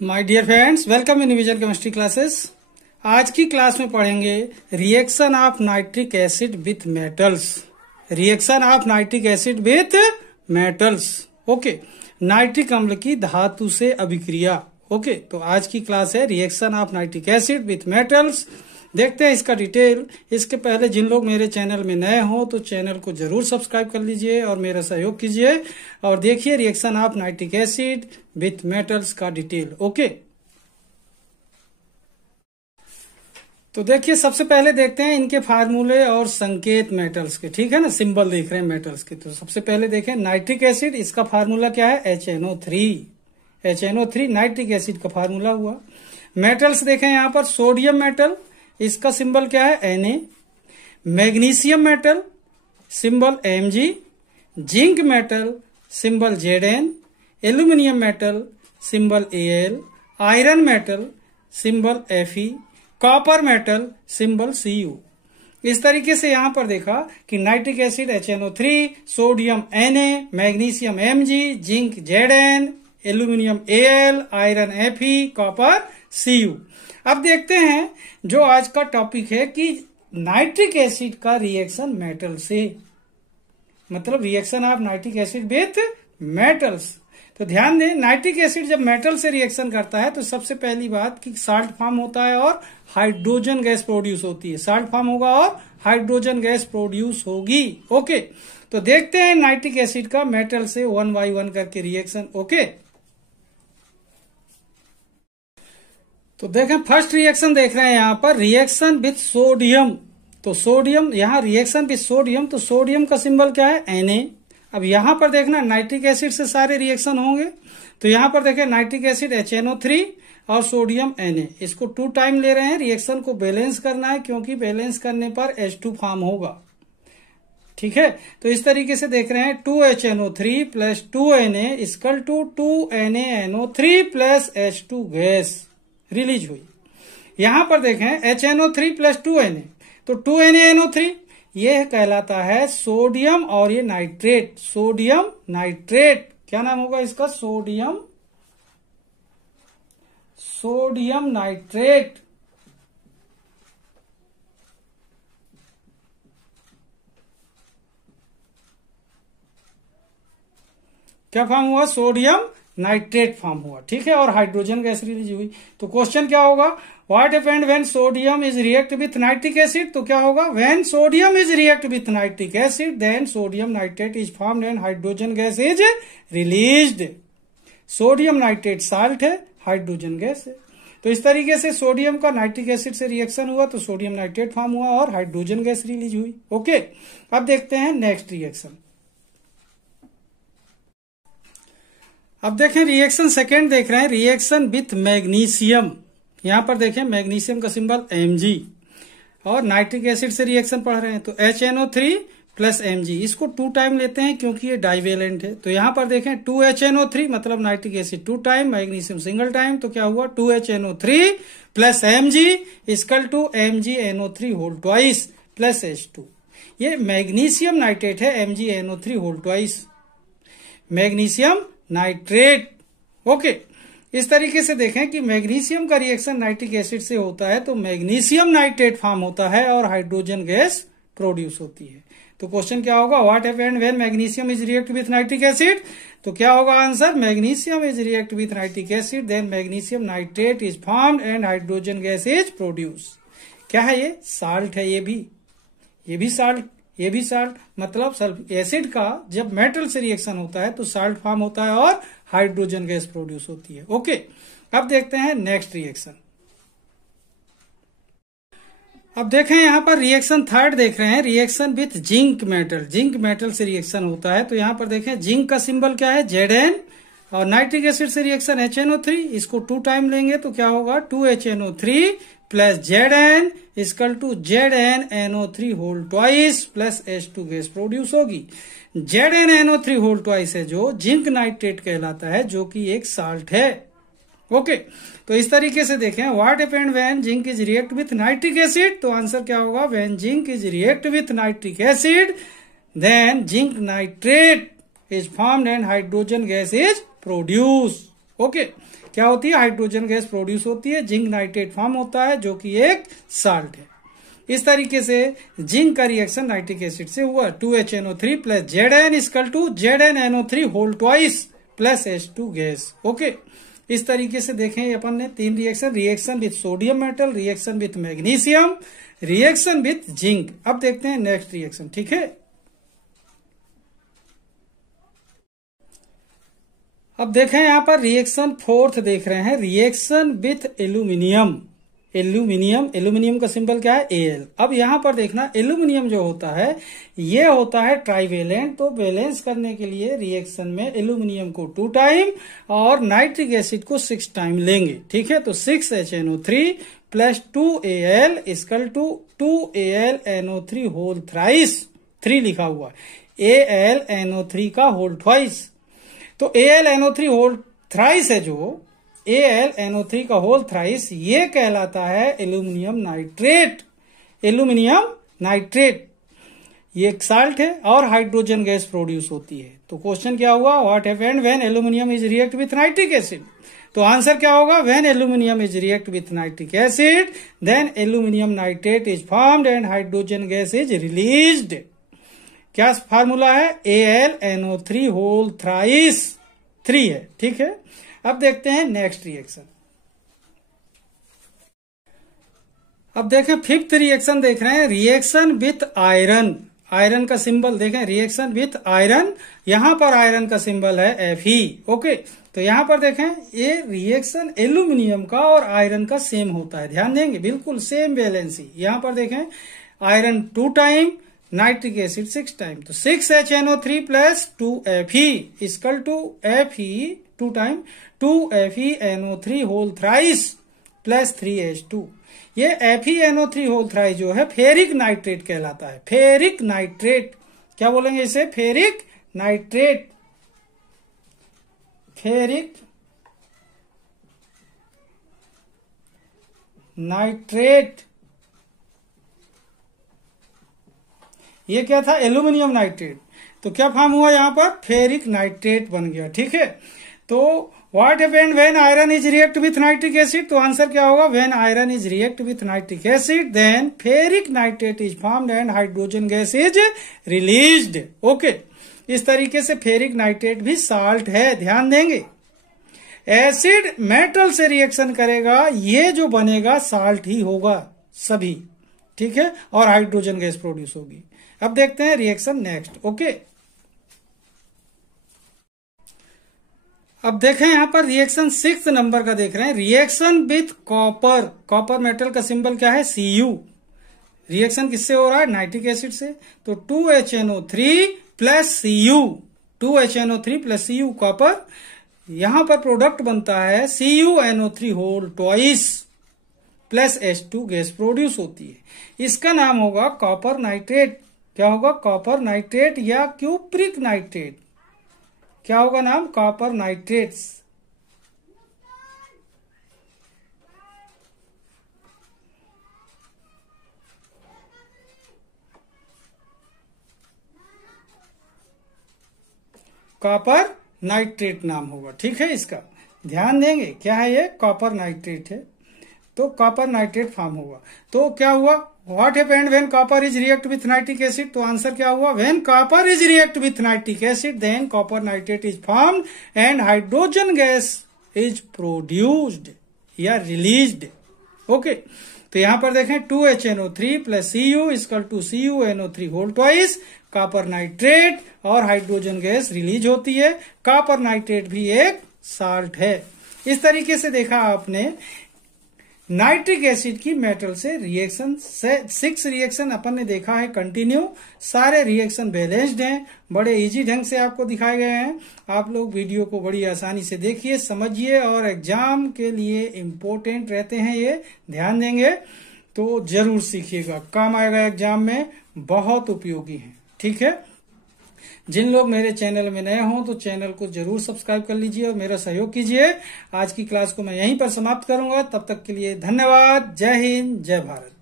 My dear friends, welcome in visual chemistry classes. आज की class में पढ़ेंगे reaction of nitric acid with metals. Reaction of nitric acid with metals. Okay, nitric अम्ल की धातु से अभिक्रिया। ओके, तो आज की क्लास है reaction of nitric acid with metals. देखते हैं इसका डिटेल। इसके पहले जिन लोग मेरे चैनल में नए हो तो चैनल को जरूर सब्सक्राइब कर लीजिए और मेरा सहयोग कीजिए और देखिए reaction of nitric acid with metals का डिटेल। ओके, तो देखिए सबसे पहले देखते हैं इनके फार्मूले और संकेत मेटल्स के। ठीक है ना, सिंबल देख रहे हैं मेटल्स के। तो सबसे पहले देखें नाइट्रिक एसिड, इसका फार्मूला क्या है? HNO3। HNO3 नाइट्रिक एसिड का फार्मूला हुआ। मेटल्स देखें यहाँ पर, सोडियम मेटल, इसका सिंबल क्या है? Na। Magnesium metal symbol Mg। Zinc metal symbol Zn। Aluminium metal symbol Al। Iron metal symbol Fe। Copper metal symbol Cu। इस तरीके से यहां पर देखा कि nitric acid HNO3, sodium Na, magnesium Mg, zinc Zn, aluminium Al, iron Fe, copper Cu। अब देखते हैं जो आज का टॉपिक है कि नाइट्रिक एसिड का रिएक्शन मेटल से, मतलब reaction of nitric acid with metals. तो ध्यान दें, नाइट्रिक एसिड जब मेटल से रिएक्शन करता है तो सबसे पहली बात कि साल्ट फॉर्म होता है और हाइड्रोजन गैस प्रोड्यूस होती है। साल्ट फॉर्म होगा और हाइड्रोजन गैस प्रोड्यूस होगी। ओके, तो देखते हैं नाइट्रिक एसिड का मेटल से 1 by 1 करके रिएक्शन। ओके, तो देखें फर्स्ट रिएक्शन देख रहे हैं यहां पर, रिएक्शन विथ सोडियम। तो सोडियम, यहां रिएक्शन विथ सोडियम, तो सोडियम का सिंबल क्या है? Na। अब यहां पर देखना नाइट्रिक एसिड से सारे रिएक्शन होंगे। तो यहां पर देखें नाइट्रिक एसिड HNO3 और सोडियम Na, इसको 2 टाइम ले रहे हैं। रिएक्शन को बैलेंस करना है क्योंकि बैलेंस करने पर H2 फॉर्म होगा। ठीक है, तो इस तरीके से देख रहे हैं 2HNO3 plus 2Na equal to 2NaNO3 plus H2 gas release हुई। यहां पर देखें HNO3 प्लस 2Na, तो 2NaNO3 ये कहलाता है सोडियम और ये नाइट्रेट, सोडियम नाइट्रेट। क्या नाम होगा इसका? Sodium nitrate. क्या फॉर्म हुआ? सोडियम नाइट्रेट फॉर्म हुआ। ठीक है, और हाइड्रोजन गैस रिलीज हुई। तो क्वेश्चन क्या होगा? What happened when sodium is react with nitric acid? तो क्या होगा? When sodium is react with nitric acid then sodium nitrate is formed and hydrogen gas is released. Sodium nitrate salt है, hydrogen gas है। तो इस तरीके से sodium का नाइट्रिक एसिड से रिएक्शन हुआ तो सोडियम नाइट्रेट फॉर्म हुआ और हाइड्रोजन गैस रिलीज हुई। ओके, अब देखते हैं नेक्स्ट रिएक्शन। अब देखें रिएक्शन सेकेंड देख रहे हैं, रिएक्शन विथ मैग्नीशियम। यहां पर देखें मैग्नीशियम का सिंबल Mg और नाइट्रिक एसिड से रिएक्शन पढ़ रहे हैं। तो HNO3 प्लस Mg, इसको 2 टाइम लेते हैं क्योंकि ये डाइवेलेंट है। तो यहां पर देखें 2HNO3 मतलब nitric acid 2 time, magnesium single time. तो क्या हुआ? 2HNO3 plus Mg equal to MgNO3 whole twice plus H2। ये मैग्नीशियम नाइट्रेट है, MgNO3 whole twice, magnesium nitrate. Okay, इस तरीके से देखें कि मैग्नीशियम का रिएक्शन नाइट्रिक एसिड से होता है तो मैग्नीशियम नाइट्रेट फॉर्म होता है और हाइड्रोजन गैस प्रोड्यूस होती है। तो क्वेश्चन क्या होगा? What happened when magnesium is react with nitric acid? तो क्या होगा answer? Magnesium is react with nitric acid then magnesium nitrate is formed and hydrogen gas is produce. क्या है ये? साल्ट है। ये भी साल्ट, ये भी साल्ट। मतलब एसिड का जब मेटल से रिएक्शन होता है तो साल्ट फॉर्म होता है और हाइड्रोजन गैस प्रोड्यूस होती है। ओके, अब देखते हैं नेक्स्ट रिएक्शन। अब देखें यहां पर रिएक्शन थर्ड देख रहे हैं, reaction with zinc metal. Zinc metal से रिएक्शन होता है। तो यहां पर देखें जिंक का सिंबल क्या है? Zn और नाइट्रिक एसिड से रिएक्शन HNO3, इसको 2 टाइम लेंगे तो क्या होगा? 2HNO3 plus Zn equal to ZnNO3 whole twice plus H2 gas produce होगी। ZnNO3 होल ट्वाइस है जो जिंक नाइट्रेट कहलाता है, जो कि एक साल्ट है। ओके, तो इस तरीके से देखें what happened when zinc is react with nitric acid? तो आंसर क्या होगा? When zinc is react with nitric acid then zinc nitrate is formed and hydrogen gas is produce. Okay, क्या होती है, हाइड्रोजन गैस प्रोड्यूस होती है, zinc nitrate form होता है जो कि एक साल्ट है। इस तरीके से जिंक का रिएक्शन नाइट्रिक एसिड से हुआ। 2HNO3 plus Zn equal to ZnNO3 whole twice plus H2 gas. Okay, इस तरीके से देखें अपन ने 3 reaction, reaction with sodium metal, reaction with magnesium, reaction with zinc. अब देखते हैं नेक्स्ट रिएक्शन, ठीक है। अब देखें यहां पर रिएक्शन 4th देख रहे हैं, रिएक्शन विथ एल्यूमिनियम। एल्यूमिनियम का सिंबल क्या है, Al। अब यहां पर देखना, एल्यूमिनियम जो होता है ये होता है ट्राइवेलेंट, तो बैलेंस करने के लिए रिएक्शन में एल्यूमिनियम को 2 टाइम और नाइट्रिक एसिड को 6 टाइम लेंगे, ठीक है। तो 6HNO3 plus 2Al equal to 2AlNO3 whole thrice, 3 लिखा हुआ है, AlNO3 का होल ट्वाइस। तो AlNO3 होल थ्राइस है जो AlNO3 का होल थ्राइस, ये कहलाता है एल्यूमिनियम नाइट्रेट। एल्यूमिनियम नाइट्रेट ये एक साल्ट है और हाइड्रोजन गैस प्रोड्यूस होती है। तो क्वेश्चन क्या हुआ, what happened when aluminium is react with nitric acid. तो आंसर क्या होगा, when aluminium is react with nitric acid then aluminium nitrate is formed and hydrogen gas is released. क्या formula है, AlNO3 होल थ्राइस 3 है, ठीक है। अब देखते हैं नेक्स्ट रिएक्शन। अब देखें 5th रिएक्शन देख रहे हैं, रिएक्शन विथ आयरन। आयरन का सिंबल देखें, रिएक्शन विथ आयरन, यहां पर आयरन का सिंबल है Fe। ओके, तो यहां पर देखें ये रिएक्शन एल्यूमिनियम का और आयरन का सेम होता है, ध्यान देंगे, बिल्कुल सेम बैलेंसी। यहां पर देखें iron 2 time, nitric acid 6 time, तो 6HNO3 plus 2Fe equal to Fe 2 time 2FeNO3 whole thrice plus 3H2। ये FeNO3 होल थ्राइस जो है फेरिक नाइट्रेट कहलाता है। फेरिक नाइट्रेट, क्या बोलेंगे इसे, फेरिक नाइट्रेट। फेरिक नाइट्रेट, ये क्या था, एल्यूमिनियम नाइट्रेट। तो क्या फॉर्म हुआ यहां पर, फेरिक नाइट्रेट बन गया, ठीक है। तो what happened when iron is react with nitric acid, तो आंसर क्या होगा, when iron is react with nitric acid then ferric nitrate is formed and hydrogen gas is released. Okay, इस तरीके से फेरिक नाइट्रेट भी साल्ट है, ध्यान देंगे। एसिड मेटल से रिएक्शन करेगा, ये जो बनेगा साल्ट ही होगा सभी, ठीक है, और हाइड्रोजन गैस प्रोड्यूस होगी। अब देखते हैं रिएक्शन नेक्स्ट। ओके, अब देखें यहां पर रिएक्शन 6th नंबर का देख रहे हैं, reaction with copper. Copper metal का सिंबल क्या है, Cu। रिएक्शन किससे हो रहा है, नाइट्रिक एसिड से। तो 2HNO3 plus Cu, 2HNO3 plus Cu copper, यहां पर प्रोडक्ट बनता है CuNO3 whole twice plus H2 gas produce होती है। इसका नाम होगा कॉपर नाइट्रेट। क्या होगा, कॉपर नाइट्रेट या क्यूप्रिक नाइट्रेट। क्या होगा नाम, कॉपर नाइट्रेट्स। कॉपर नाइट्रेट नाम होगा, ठीक है। इसका ध्यान देंगे, क्या है ये, कॉपर नाइट्रेट है, तो कॉपर नाइट्रेट फॉर्म होगा। तो क्या हुआ, what happened when copper is react with nitric acid, तो आंसर क्या हुआ, when copper is react with nitric acid then copper nitrate is formed and hydrogen gas is produced या रिलीज्ड। ओके, तो यहां पर देखें 2HNO3 plus Cu equal to CuNO3 whole twice, copper nitrate और hydrogen gas release होती है। Copper nitrate भी एक साल्ट है। इस तरीके से देखा आपने नाइट्रिक एसिड की मेटल से रिएक्शन से 6 रिएक्शन अपन ने देखा है कंटिन्यू। सारे रिएक्शन बैलेंस्ड हैं, बड़े इजी ढंग से आपको दिखाए गए हैं। आप लोग वीडियो को बड़ी आसानी से देखिए, समझिए, और एग्जाम के लिए इम्पोर्टेंट रहते हैं ये, ध्यान देंगे तो जरूर सीखिएगा, काम आएगा एग्जाम में, बहुत उपयोगी है, ठीक है। जिन लोग मेरे चैनल में नए हों तो चैनल को जरूर सब्सक्राइब कर लीजिए और मेरा सहयोग कीजिए। आज की क्लास को मैं यहीं पर समाप्त करूंगा, तब तक के लिए धन्यवाद। जय हिंद, जय भारत।